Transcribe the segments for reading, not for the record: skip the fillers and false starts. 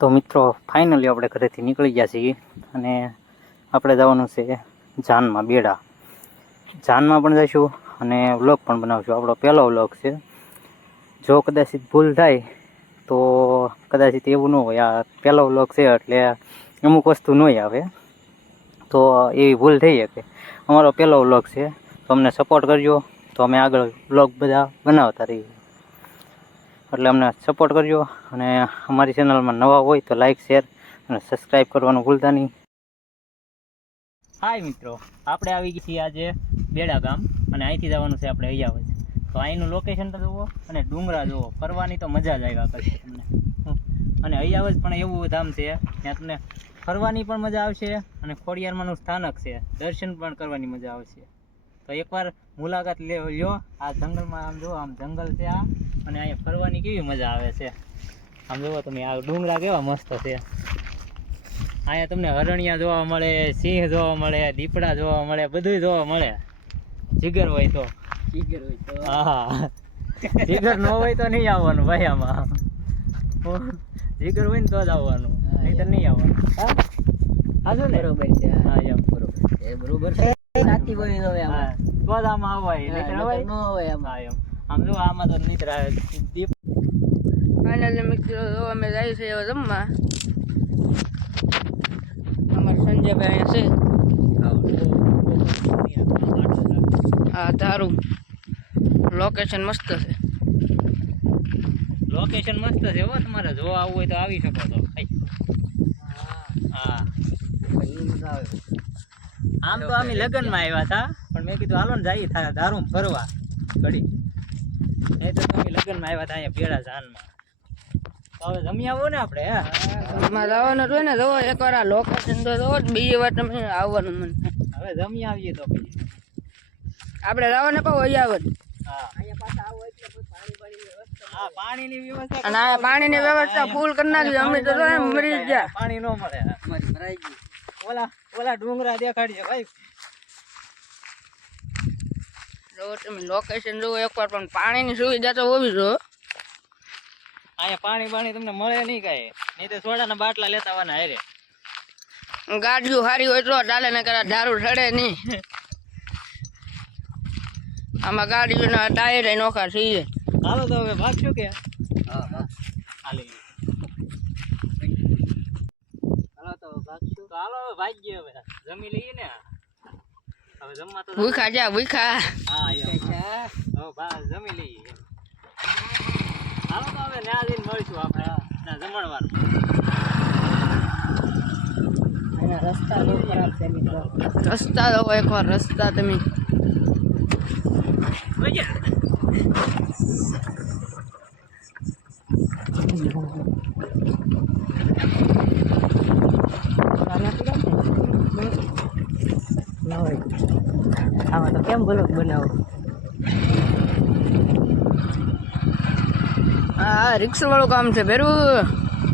તો મિત્રો ફાઇનલી આપણે ઘરેથી નીકળી ગયા છીએ અને આપણે જવાનું છે જાનમાં બેડા. જાનમાં પણ જઈશું અને વ્લોગ પણ બનાવશું. આપણો પહેલો વ્લોગ છે. જો કદાચ ભૂલ થાય તો કદાચ એવું ન હોય, આ પહેલો વ્લોગ છે એટલે અમુક વસ્તુ નહીં આવે તો એવી ભૂલ થઈ શકે. અમારો પહેલો વ્લોગ છે તો અમને સપોર્ટ કરજો, તો અમે આગળ વ્લોગ બધા બનાવતા રહીએ. એટલે અમને સપોર્ટ કરજો અને અમારી ચેનલમાં નવા હોય તો લાઇક, શેર અને સબસ્ક્રાઈબ કરવાનું ભૂલતા નહીં. હાય મિત્રો, આપણે આવી ગઈ છીએ આજે બેડા ગામ અને અહીંથી જવાનું છે આપણે અયાવજ. તો અહીંનું લોકેશન તો જુઓ અને ડુંગરા જુઓ, ફરવાની તો મજા જ આવ્યા કરશે તમને. અને અયાવજ પણ એવું ધામ છે ત્યાં તમને ફરવાની પણ મજા આવશે અને ખોડિયારમાંનું સ્થાનક છે, દર્શન પણ કરવાની મજા આવશે. તો એકવાર મુલાકાત લ્યો આ જંગલમાં. આમ જુઓ, આમ જંગલ છે આ, અને અહીંયા ફરવાની કેવી મજા આવે છે. આમ જુઓ તમે, આ ડુંગરા કેવા મસ્ત છે. અહીંયા તમને હરણિયા જોવા મળે, સિંહ જોવા મળે, દીપડા જોવા મળે, બધું જોવા મળે. જીગર હોય તો. હા, જીગર ન હોય તો નહીં આવવાનું ભાઈ. આમાં જીગર હોય ને તો જ આવવાનું, નહીં તો નહીં આવવાનું. હા શું ને, બરોબર છે. હા એમ બરોબર છે, બરોબર છે. સાચી બોલી તો જ આમાં આવવાય, નહીં તો ન હોય આમાં. એમ આમ જો આમાં તો નહીં દીપ. ફાઇનલી મિત્રો અમે જઈએ છીએ હવે જમવા. અમારે સંજયભાઈ અહીંયા છે. હા તારું લોકેશન મસ્ત છે. લોકેશન મસ્ત છે હો, તમારે જોવા આવવું હોય તો આવી શકો તો. હા, આમ તો અમે લગ્નમાં આવ્યા હતા, પણ મેં કીધું હાલો ને જઈએ દારૂમ ફરવા ઘડી. એ તો અમે લગ્નમાં આવ્યા હતા અહીંયા બેડા જાનમાં. તો હવે જમી આવો ને આપણે. એમાં જવાનું હોય ને, જવો એકવાર આ લોકેશન તો જવો, બીજી વાર તમે આવવાનું મન. હવે જમી આવીએ તો પછી આપણે જવાનું પાવ અયાવજ. હા, હા, પાણીની વ્યવસ્થા. અને આ પાણીની વ્યવસ્થા ફૂલ કરી નાખી. અમે તો મરી ગયા, પાણી ન મળે. મરાઈ ગયું. ઓલા ડુંગરા દેખાડજો ભાઈ. જો તમે લોકેશન જુઓ એકવાર, પણ પાણીની સુવિધા તો હોવી જોઈએ. અહીંયા પાણી તમને મળે નહીં કાંઈ, નહીં તો સોડાના બાટલા લેતા આવવાના હારે. ગાડીઓ સારી હોય તો ચાલે, ને કરા દારૂ ચડે નહીં. આમાં ગાડીઓના ટાયર નોખા છીએ. હાલો તો હવે ભાગશું કે? હાલો તો ભાગશું. તો હાલો હવે ભાગીએ. હવે જમી લઈએ ને. હવે જમવા તો ભૂખા જા ભૂખા. હા જમી લઈએ. હાલો તો હવે ન્યા જઈને મળીશું આપણે જમણવાર. રસ્તા બહુ ખરાબ છે મિત્રો. રસ્તા તો એકવાર રસ્તા તમે આમાં તો કેમ બ્લોગ બનાવો? હા, રિક્ષા વાળું કામ છે ભેરું.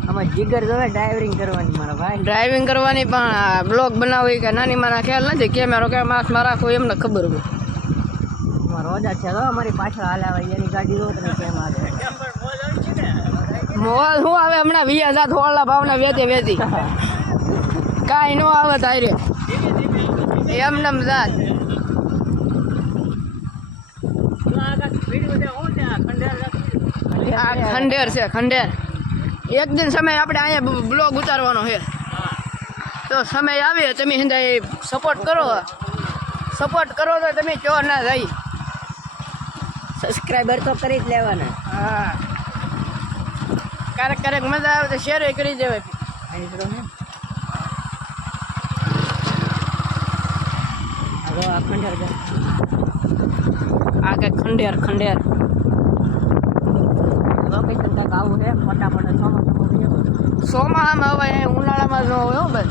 આમાં જીગર જોવે ડ્રાઇવિંગ કરવાની મારા ભાઈ. ડ્રાઇવિંગ કરવાની, પણ બ્લોગ બનાવવી કે નાની મારા ખ્યાલ નથી. કેમેરો કેમ હાથમાં રાખવો એમને ખબર હોય. રોજા છે તો અમારી પાછળ હાલ આવે એની ગાડી જો તમે કેમ આવે. મોલ શું આવે હમણાં 20,000 હોળના ભાવના વેચી કાંઈ ન આવે તારે એમને જાત. આ ખંડેર છે, ખંડેર. એક દિન સમય આપણે અહીંયા બ્લોગ ઉતારવાનો છે, તો સમય આવે તમે હિંદા સપોર્ટ કરો. સપોર્ટ કરો તો તમે ચોર ના જાય. સબસ્ક્રાઈબર તો કરી જ લેવાના. હા, ક્યારેક મજા આવે તો શેર કરી દેવાય. આ કઈ ખંડેર લોકેશન કંઈક આવું છે. ફટાફટ ચોમાસામાં હવે ઉનાળામાં ન હોય. બસ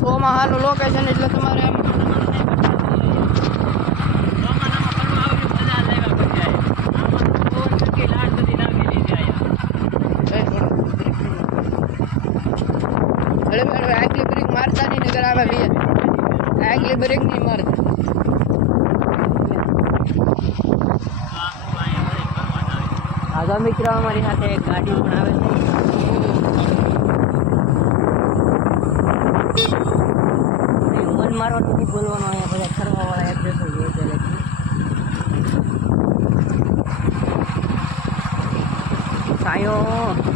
ચોમાસાનું લોકેશન એટલે તમારે એમ આગલી બ્રેક મારતા નહીં, નગર આવે બે આગલી બ્રેક નહીં મારતા. આ તો મિત્રો અમારી સાથે એક ગાડી પણ આવે છે મન મારવા નથી બોલવાનો અહીંયા બધા ફરવા વાળા એડ્રેસ હોય સાયો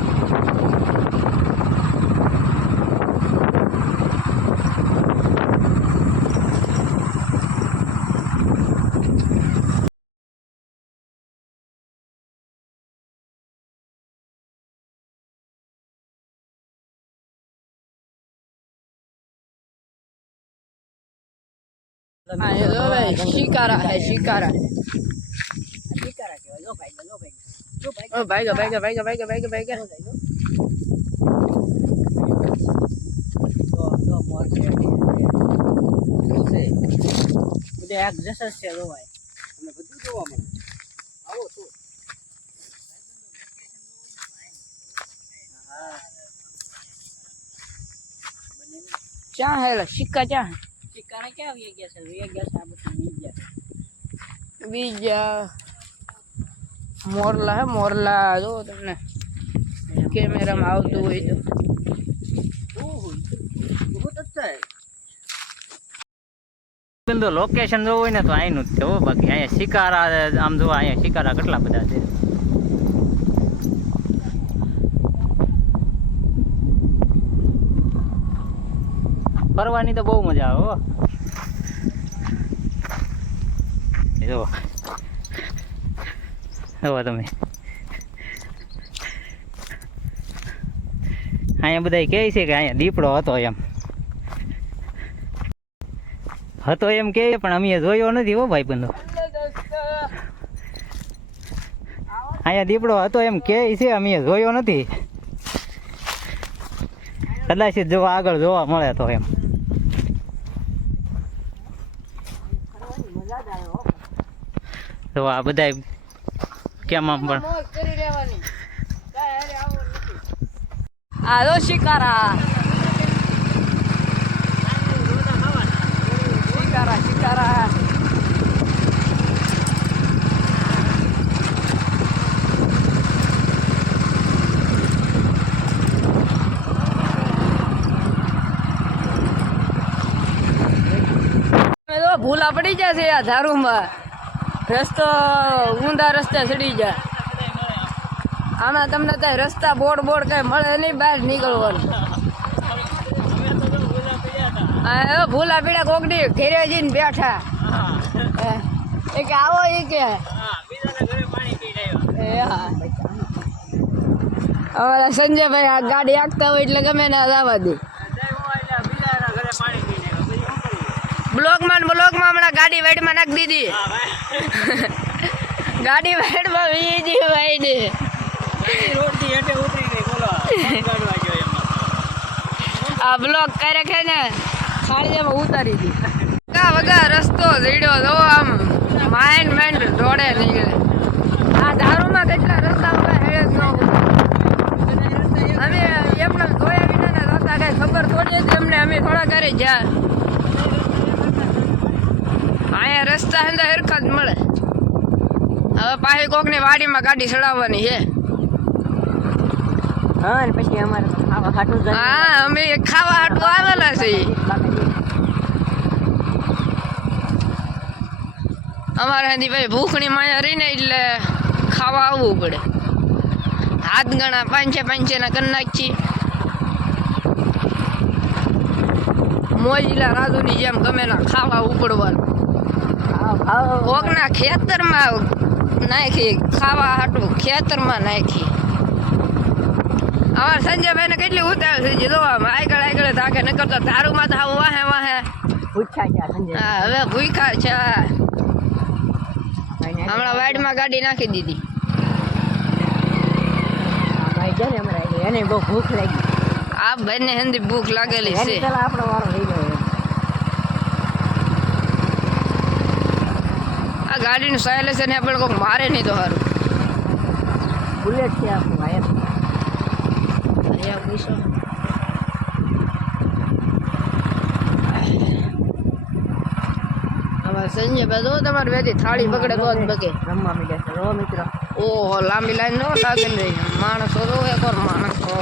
हाँ ये लो भाई शिकारा है शिकारा शिकारा के लो भाई ओ भाई का तो मोर से मुझे एक जैसा से लो भाई मैं બધું જોવા મળે આવો તો क्या है सिक्का क्या है सिक्का ने क्या ये गया साबुत बीज मोरला है मोरला जो तुमने कैमरा में आवતું હોય તો बहुत अच्छा है બંધો લોકેશન જોવું હોય ને તો અહીંનું જ છે હો બાકી અહીંયા શિકારા આમ જોવા અહીંયા શિકારા કેટલા બધા છે ફરવાની તો બહુ મજા આવે હો જો હવે તમે અહીંયા બધા કહે છે કે અહીંયા દીપડો હતો એમ કે પણ અમે જોયો નથી હો ભાઈ બંધો અહીંયા દીપડો હતો એમ કે છે અમે જોયો નથી કદાચ જો આગળ જોવા મળે તો એમ તો આ બધા કેમ આમ પણ આલો શિકારા શિકારા ભૂલા પડી જશે આ ધારુમાં રસ્તો ઊંધા રસ્તે ચડી જાય આમાં તમને કઈ રસ્તા બોર્ડ કઈ મળે નહીં બહાર નીકળવાનું ભૂલા પીડા કોકની ઘેરે જઈને બેઠા એ કે આવો એ કે અમારા સંજયભાઈ આ ગાડી હાંકતા હોય એટલે ગમે ના જવા દે બ્લોકમાં હમણાં ગાડી વાઈડમાં નાખી દીધી ગાડી વાઈડમાં વીજી વાઈડ આ બ્લોક કરે છે ને ખાડીમાં ઉતારી દી વગા રસ્તો ઝીડ્યો જો આમ માઇન્ડ દોડે નીકળે આ દારૂમાં કેટલા રસ્તા વગા હેડે જ ન અમે એમને જોયા વિના રસ્તા કઈ ખબર થોડી હતી અમને અમે થોડા કરી જા અહીંયા રસ્તા અંદર હરખત મળે હવે પાછી કોકની વાડીમાં ગાડી ચડાવવાની છે હા ને પછી અમારે ખાવા હાટું હા અમે ખાવા હાટું આવેલા છે અમારે હજી ભાઈ ભૂખની માયા રહીને એટલે ખાવા આવવું પડે હાથ ગણા પાંચે ના કરી નાખી મોજીલા રાજુની જેમ ગમે ના ખાવા ઉપડવાનું કોકના ખેતરમાં નાખી ખાવા હાટું ખેતરમાં નાખી અમારે સંજયભાઈને કેટલી ઉતાર થઈ ગઈ જોવા આગળ તાકે ન કરતો દારૂમાં તો આવું વાહે હા હવે ભૂખા છે હમણાં વાઈડમાં ગાડી નાખી દીધી એને બહુ ભૂખ લાગી આ બંને હેન્દી ભૂખ લાગેલી છે આપણો વારો થઈ ગયો આ ગાડીનું સાયલેન્સર ને આપણે કોઈ મારે નહીં તો સારું બુલેટ છે આપણું અહીંયા પૈસો સંજય ભાઈ જો તમારે વેચી થાળી પકડે તો જ બકે રમવા મીડે છે રો મિત્રો ઓહો લાંબી લાઈન નો લાગે ને માણસો તો એક વાર માણસો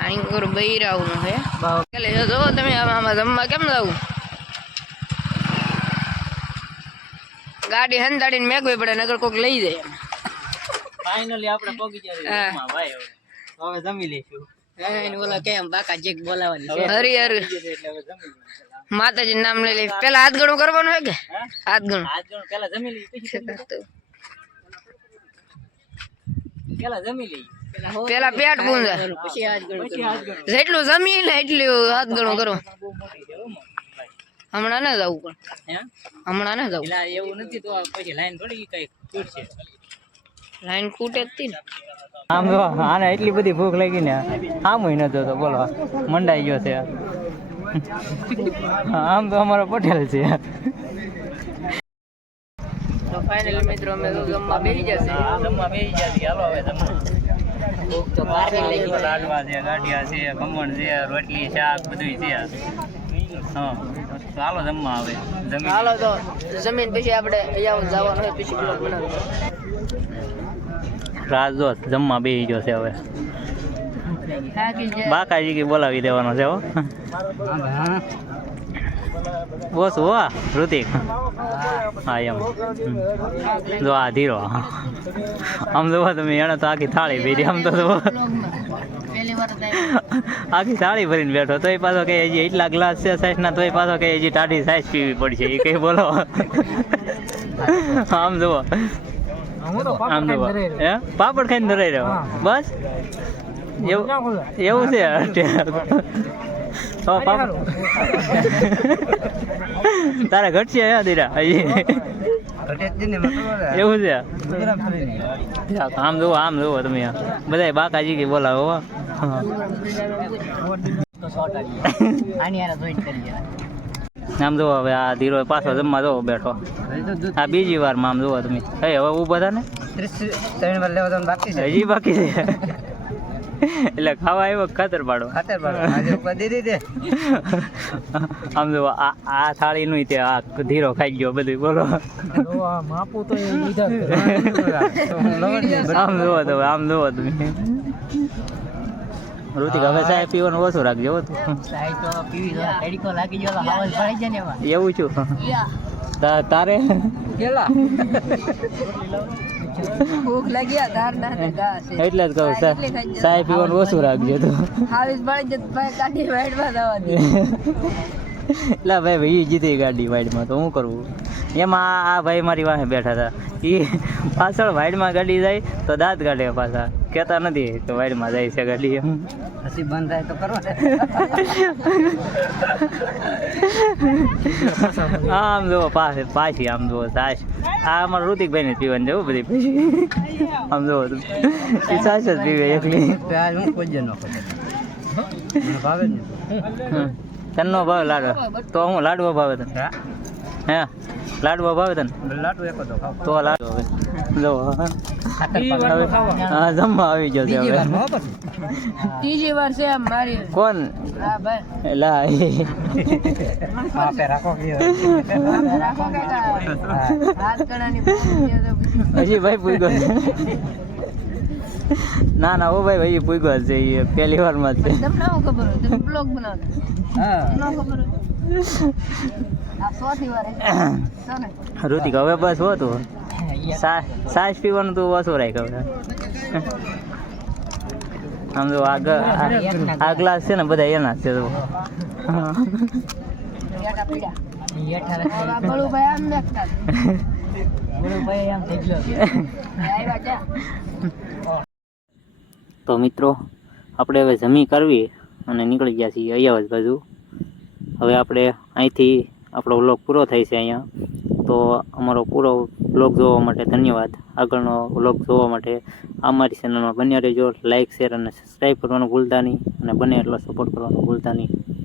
આંગર બૈરાવનું હે એટલે જો તમે આમાં જમવા કેમ જાવું ગાડી હંદાડીને મેગવી પડે નગર કોક લઈ જાય ફાઇનલી આપણે પહોંચી ગયા જમવા ભાઈ હવે જમી લઈશું ઓલા કેમ બાકા જેક બોલાવાની હરી હરી માતાજી નામ લઈ લે પેલા હાથ ગણું કરવાનું હે કે હાથ ગણું પેલા જમી લઈએ પછી પેલા જમી લઈએ પેલા પેટ પૂંજા પછી હાથ ગણું જેટલું જમી ને એટલું હાથ ગણું કરો હમણાં ના જવું પણ હમણાં ના જવું એવું નથી તો પછી લાઈન થોડી કઈ ખૂટશે લાઈન ખૂટે જ તી ને આમ જો આને એટલી બધી ભૂખ લાગી ને આમ નતો તો બોલો મંડાઈ ગયો છે આમ તો અમારો પટેલ છે તો ફાઇનલી મિત્રો અમે તો જમવા બેસી જશે જમવા બેસી જશે હાલો હવે જમવા ભૂખ તો લાડવા છે ગાંઠિયા છે ખમણ છે રોટલી શાક બધું છે હા તો હાલો જમવા આવે જમી હાલો તો જમીન પછી આપણે અહીંયા જવાનું હોય પછી બ્લોગ બનાવવાનું રાજ જો જમવા બેસી ગયો છે હવે બાકાજી કે બોલાવી દેવાનો છે હો બોસ હો ઋતિક હા એમ જો આ ધીરો આમ જોવો તમે એને તો આખી થાળી ભરી આમ તો આખી થાળી ભરીને બેઠો તોય પાછો કે હજી એટલા ગ્લાસ છે સાઈઝ ના તોય પાછો કે હજી ટાઢી સાઈઝ પીવી પડશે એ કઈ બોલો આમ જોવો આમ જોવો હે પાપડ ખાઈને ધરાઈ રહ્યો બસ એવું છે તારે ઘટશે હે દીરા એવું છે આમ જોવો તમે બધા બાકાજી કે બોલાવો આમ જોવો હવે આ ધીરો પાછો જમવા જોવો બેઠો આ બીજી વાર માં આમ જોવો તમે હવે ઉભા હતા ને હજી બાકી છે એટલે ખાવા આવ્યો ખાતર પાડો આમ જો આ થાળી નું તે આ ધીરો ખાઈ ગયો બધું બોલો આમ જોવો તો આમ જોવો તમે ઋતિક હવે સાહેબ પીવાનું ઓછું રાખજો એવું છું તારે ભૂખ લાગી ધાર ના એટલે જ કહું સાહેબ પીવાનું ઓછું રાખજો તો હાવીસ બળી જત ભાઈ કાઢી વાઈડમાં જવા દે એટલે ભાઈ જીતી ગાડી વાઈડમાં તો શું કરવું એમાં આ ભાઈ મારી વાહે બેઠા હતા એ પાછળ વાઈડમાં ગાડી જાય તો દાંત કાઢે પાછા કહેતા નથી તો વાઈડમાં જાય છે ગાડી એમ પછી બંધ થાય તો કરો આમ જુઓ પાછી આમ જુઓ સાસ આ અમારા ઋતિકભાઈ ને પીવાની જવું બધી પછી આમ જુઓ એ સાસ જ પીવે એકલી તનનો ભાવ લાડવો તો હું લાડવો ભાવે તને હે લાડવો ભાવે તને તો લાડવો હવે જો હા જમવા આવી જશે હવે ત્રીજી વાર છે આમ મારી કોણ હા ભાઈ લા હજી ભાઈ પૂગ્યો ના ના ઓ ભાઈ ભાઈ પૂગ્યો છે એ પહેલી વાર માં છે તમને શું ખબર હોય તમે બ્લોગ બનાવતા હા ખબર હોય આ ચોથી વાર ઋતિક હવે બસ હોતું સાસ પીવાનું તો ઓછું રાખ્યું આમ જો આ ગ્લાસ છે ને બધા એના છે તો તો મિત્રો આપણે હવે જમી કરવી અને નીકળી ગયા છીએ અયાવજ બાજુ હવે આપણે અહીંથી આપણો વ્લોગ પૂરો થાય છે અહીંયા તો અમારો પૂરો વ્લોગ જોવા માટે ધન્યવાદ આગળનો વ્લોગ જોવા માટે અમારી ચેનલમાં બન્યા રહેજો લાઇક શેર અને સબસ્ક્રાઈબ કરવાનું ભૂલતા નહીં અને બને એટલો સપોર્ટ કરવાનું ભૂલતા નહીં